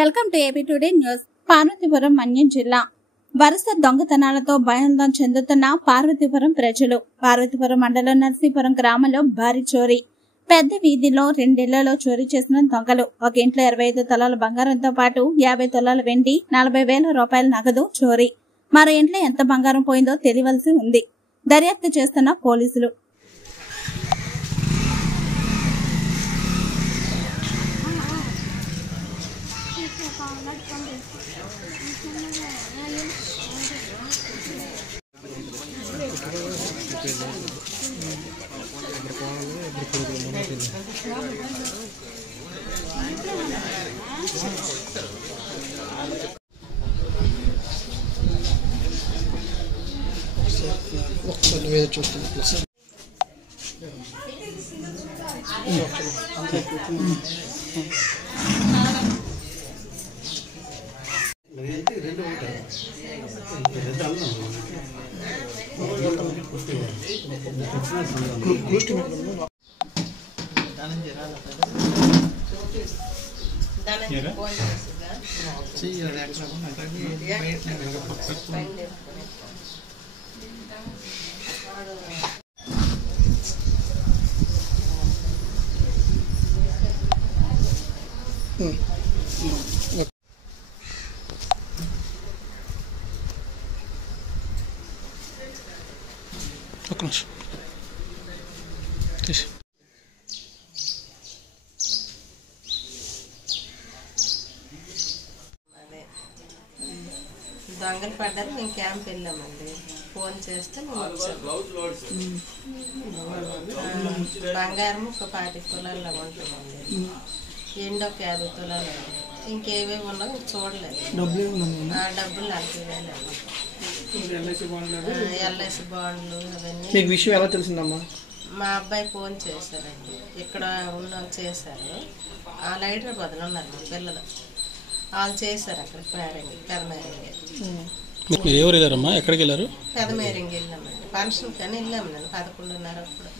Welcome to AP today news. Parvathipuram Manyam జిల్లా వరుస దొంగతనాలతో భయాందోళన చెందుతున్న పార్వతీపురం ప్రజలు. పార్వతీపురం మండలం నర్సీపురం గ్రామంలో భారీ చోరీ. పెద్ద వీధిలో 2 ఇళ్లలో చోరీ చేసిన దొంగలు. ఒక ఇంట్లో 25 తులాల బంగారంతో పాటు 50 తులాల వెండి, 40,000 రూపాయల నగదు చోరీ. మరో ఇంట్లో ఎంత బంగారం పోయిందో తెలియవలసి ఉంది. దర్యాప్తు చేస్తున్న పోలీసులు. దొంగలు పడ్డారు. మేము క్యాంప్ వెళ్ళామండి. ఫోన్ చేస్తే బంగారం ఒక 20 తులాల్లో ఉంటుందండి. ఎండు ఒక 50 తులాలు. ఇంకేవేవి ఉన్నాయో చూడలేదు. డబ్బులు 40,000. ఎల్ఐసి బాండ్లు అవన్నీ. విషయం ఎలా తెలిసిందమ్మా? మా అబ్బాయి ఫోన్ చేశారండి. ఇక్కడ ఉన్న చేశారు. వాళ్ళు హైదరాబాద్లో ఉన్నారు మా పిల్లలు. వాళ్ళు చేశారు అక్కడ పెదమేరంగి. మీరు ఎవరు వెళ్ళారమ్మా? ఎక్కడికి వెళ్ళారు? పెదమేరంగి వెళ్ళామండి. ఫంక్షన్ కానీ వెళ్ళాము. నేను 11:30 అప్పుడు.